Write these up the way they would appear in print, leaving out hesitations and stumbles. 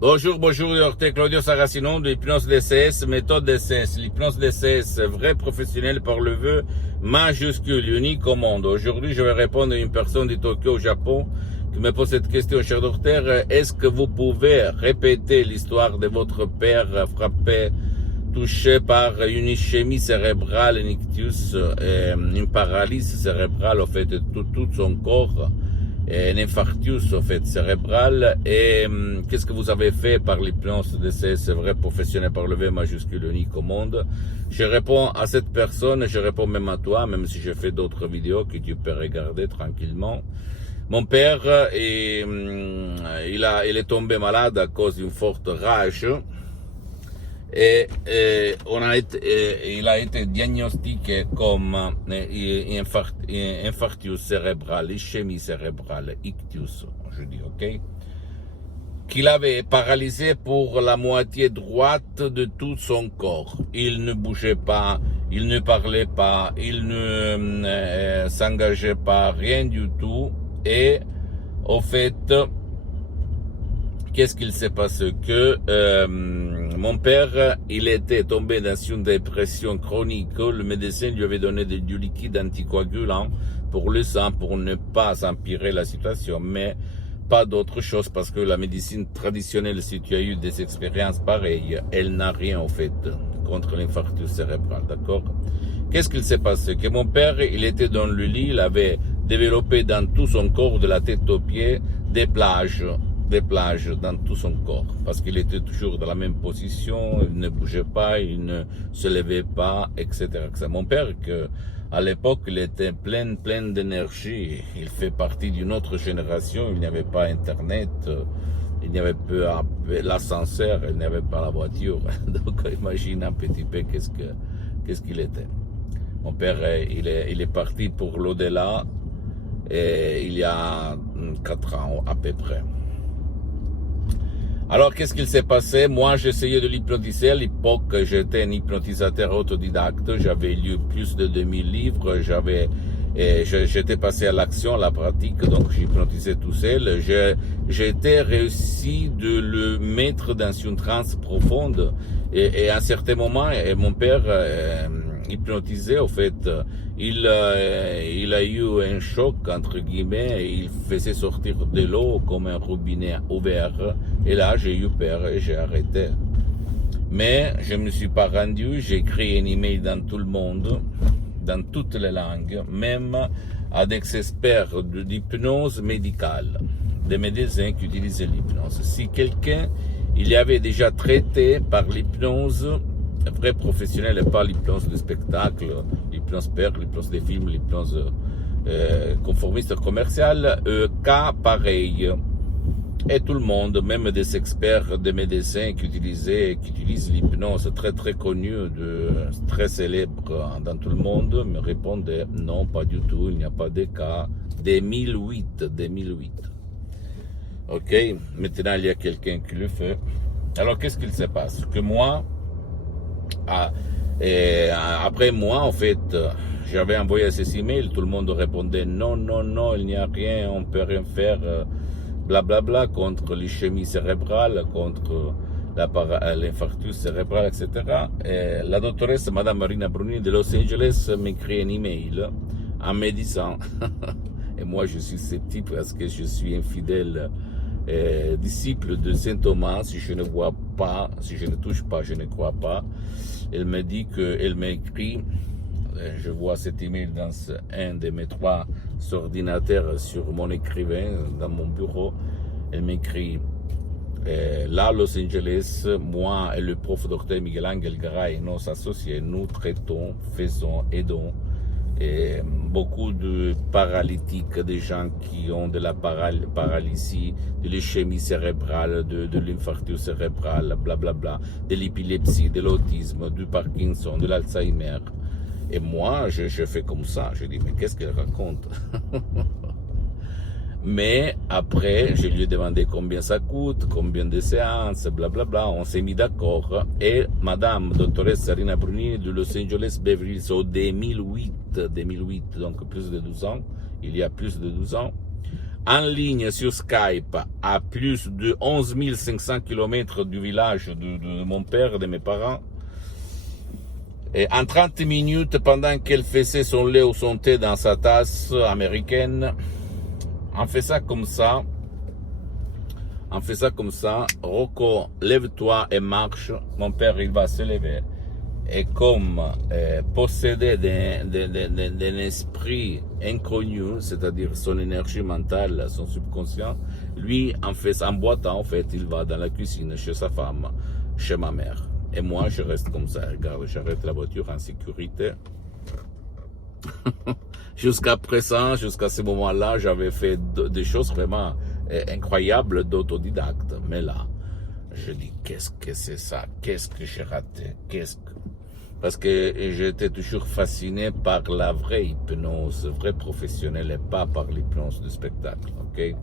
Bonjour, docteur Claudio Saracino de l'hypnose DCS, méthode DCS. L'hypnose DCS, vrai professionnel par le vœu majuscule, unique au monde. Aujourd'hui, je vais répondre à une personne de Tokyo, au Japon, qui me pose cette question, cher docteur. Est-ce que vous pouvez répéter l'histoire de votre père frappé, touché par une ischémie cérébrale, un ictus, une paralysie cérébrale, en fait, de tout son corps? Un infarctus en fait cérébral, et qu'est-ce que vous avez fait par l'hypnose de ces vrais professionnels par le V majuscule unique au monde? Je réponds à cette personne, je réponds même à toi, même si j'ai fait d'autres vidéos que tu peux regarder tranquillement. Mon père, il est tombé malade à cause d'une forte rage. Et il a été diagnostiqué comme infarctus cérébral, ischémie cérébrale, ictus, je dis, ok? Qu'il avait paralysé pour la moitié droite de tout son corps. Il ne bougeait pas, il ne parlait pas, il ne s'engageait pas, rien du tout. Et au fait, qu'est-ce qu'il s'est passé? Que mon père, il était tombé dans une dépression chronique. Le médecin lui avait donné du liquide anticoagulant pour le sang, pour ne pas empirer la situation, mais pas d'autre chose, parce que la médecine traditionnelle, si tu as eu des expériences pareilles, elle n'a rien en fait contre l'infarctus cérébral, d'accord? Qu'est-ce qu'il s'est passé? Que mon père, il était dans le lit, il avait développé dans tout son corps, de la tête aux pieds, des plages dans tout son corps, parce qu'il était toujours dans la même position, il ne bougeait pas, il ne se levait pas, etc. Mon père, à l'époque, il était plein d'énergie, il fait partie d'une autre génération, il n'y avait pas Internet, il n'y avait pas l'ascenseur, il n'y avait pas la voiture, donc imagine un petit peu qu'est-ce qu'il était. Mon père, il est parti pour l'au-delà, et il y a 4 ans à peu près. Alors, qu'est-ce qu'il s'est passé? Moi, j'essayais de l'hypnotiser. À l'époque, j'étais un hypnotisateur autodidacte. J'avais lu plus de 2000 livres. J'étais passé à l'action, à la pratique. Donc, j'hypnotisais tout seul. J'étais réussi de le mettre dans une transe profonde. Et à un certain moment, mon père hypnotisé, au fait, il a eu un choc, entre guillemets, il faisait sortir de l'eau comme un robinet ouvert, et là j'ai eu peur et j'ai arrêté. Mais je me suis pas rendu, j'ai écrit un email dans tout le monde, dans toutes les langues, même à des experts d'hypnose médicale, des médecins qui utilisaient l'hypnose. Si quelqu'un, il y avait déjà traité par l'hypnose, vrai professionnel, et pas l'hypnose de spectacle, l'hypnose père, l'hypnose des films, l'hypnose conformiste commerciale, cas pareil. Et tout le monde, même des experts, des médecins qui utilisent l'hypnose très connue, très célèbre dans tout le monde, me répondaient non, pas du tout, il n'y a pas de cas. 2008. Ok, maintenant il y a quelqu'un qui le fait. Alors qu'est-ce qu'il se passe? Que moi, après moi, en fait, j'avais envoyé ces emails, tout le monde répondait non, il n'y a rien, on peut rien faire, blablabla, contre l'ischémie cérébrale, contre l'infarctus cérébral, etc. Et la doctoresse, Madame Marina Bruni de Los Angeles, m'écrit un email en me disant, et moi je suis sceptique parce que je suis infidèle, disciple de Saint Thomas, si je ne vois pas, si je ne touche pas, je ne crois pas. Elle me dit qu'elle m'a écrit, je vois cet email dans un de mes 3 ordinateurs sur mon écrivain, dans mon bureau. Elle m'écrit, là, Los Angeles, moi et le prof docteur Miguel Angel Garay, nos associés, nous traitons, faisons, aidons beaucoup de paralytiques, des gens qui ont de la paralysie, de l'ischémie cérébrale, de l'infarctus cérébral, blablabla, de l'épilepsie, de l'autisme, du Parkinson, de l'Alzheimer. Et moi, je fais comme ça. Je dis, mais qu'est-ce qu'elle raconte? Mais après, je lui ai demandé combien ça coûte, combien de séances, blablabla. On s'est mis d'accord. Et Madame doctoresse Sarina Bruni de Los Angeles Beverly Hills, au 2008, donc plus de 12 ans, il y a plus de 12 ans, en ligne sur Skype à plus de 11 500 km du village de mon père, de mes parents. Et en 30 minutes, pendant qu'elle faisait son lait ou son thé dans sa tasse américaine, on fait ça comme ça. Rocco, lève-toi et marche. Mon père, il va se lever. Et comme possédé d'un esprit inconnu, c'est-à-dire son énergie mentale, son subconscient, lui, en boitant, en fait, il va dans la cuisine chez sa femme, chez ma mère. Et moi, je reste comme ça. Regarde, j'arrête la voiture en sécurité. Jusqu'à présent, jusqu'à ce moment-là, j'avais fait des choses vraiment incroyables d'autodidacte. Mais là, je dis, qu'est-ce que c'est ça? Qu'est-ce que j'ai raté? Parce que j'étais toujours fasciné par la vraie hypnose, vraie professionnelle, et pas par l'hypnose de spectacle, ok?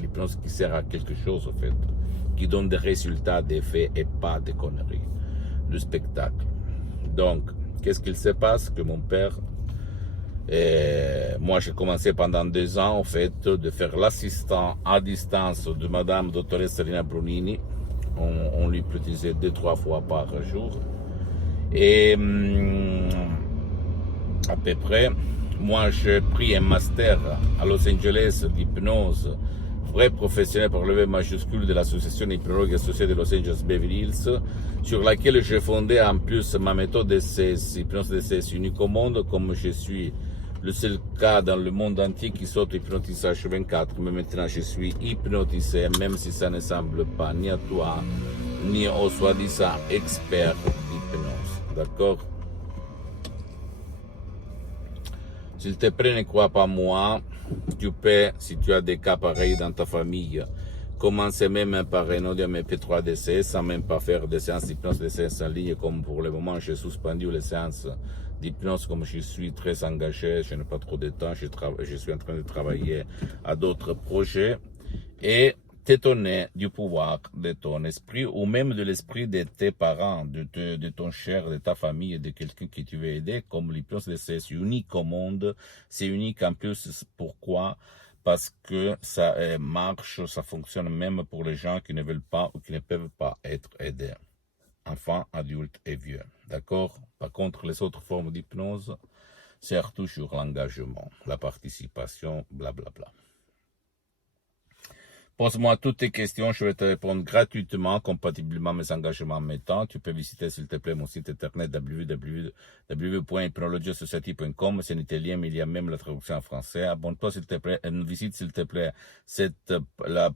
L'hypnose qui sert à quelque chose, en fait, qui donne des résultats, des faits, et pas des conneries, de spectacle. Donc, qu'est-ce qu'il se passe? Que mon père, moi j'ai commencé pendant 2 ans, en fait, de faire l'assistant à distance de Madame Dottoressa Rina Brunini. On lui hypnotisait 2-3 fois par jour. Et à peu près, moi j'ai pris un master à Los Angeles d'hypnose, vrai professionnel par le V majuscule de l'association hypnologue associée de Los Angeles Beverly Hills, sur laquelle j'ai fondé en plus ma méthode DCS, hypnose DCS unique au monde, comme je suis le seul cas dans le monde entier qui s'auto-hypnotise H24, mais maintenant je suis hypnotisé, même si ça ne semble pas ni à toi, ni au soi-disant expert d'hypnose. D'accord? S'il te plaît, ne crois pas moi. Tu peux, si tu as des cas pareils dans ta famille, commencer même par un audio MP3 DCS sans même pas faire des séances d'hypnose DCS en ligne, comme pour le moment j'ai suspendu les séances d'hypnose, comme je suis très engagé, je n'ai pas trop de temps, je suis en train de travailler à d'autres projets, et t'étonner du pouvoir de ton esprit, ou même de l'esprit de tes parents, de ton cher, de ta famille, de quelqu'un que tu veux aider, comme l'hypnose DCS, c'est unique au monde, c'est unique en plus, pourquoi? Parce que ça marche, ça fonctionne même pour les gens qui ne veulent pas ou qui ne peuvent pas être aidés. Enfants, adultes et vieux. D'accord? Par contre, les autres formes d'hypnose servent toujours l'engagement, la participation, blablabla. Pose-moi toutes tes questions, je vais te répondre gratuitement, compatiblement à mes engagements en mes temps. Tu peux visiter, s'il te plaît, mon site internet www.hypnologiasociety.com. C'est en italien, mais il y a même la traduction en français. Abonne-toi, s'il te plaît, visite, s'il te plaît, la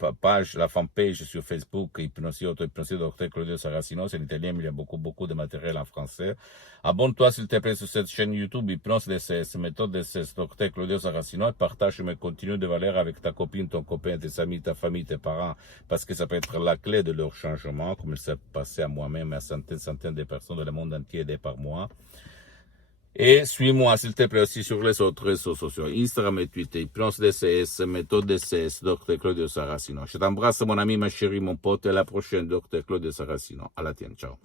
fanpage sur Facebook, Hypnosie, Auto-Hypnosie, Dr. Claudio Saracino. C'est en italien, mais il y a beaucoup de matériel en français. Abonne-toi, s'il te plaît, sur cette chaîne YouTube, Hypnose DCS, méthode DCS, Dr. Claudio Saracino, et partage mes contenus de valeur avec ta copine, ton copain, tes amis, ta famille, tes parents, parce que ça peut être la clé de leur changement, comme il s'est passé à moi-même et à centaines de personnes dans le monde entier aidées par moi. Et suis-moi, s'il te plaît, aussi sur les autres réseaux sociaux, Instagram et Twitter, Hypnose DCS, méthode DCS, Dr. Claudio Saracino. Je t'embrasse, mon ami, ma chérie, mon pote, et à la prochaine, Dr. Claudio Saracino. À la tienne, ciao.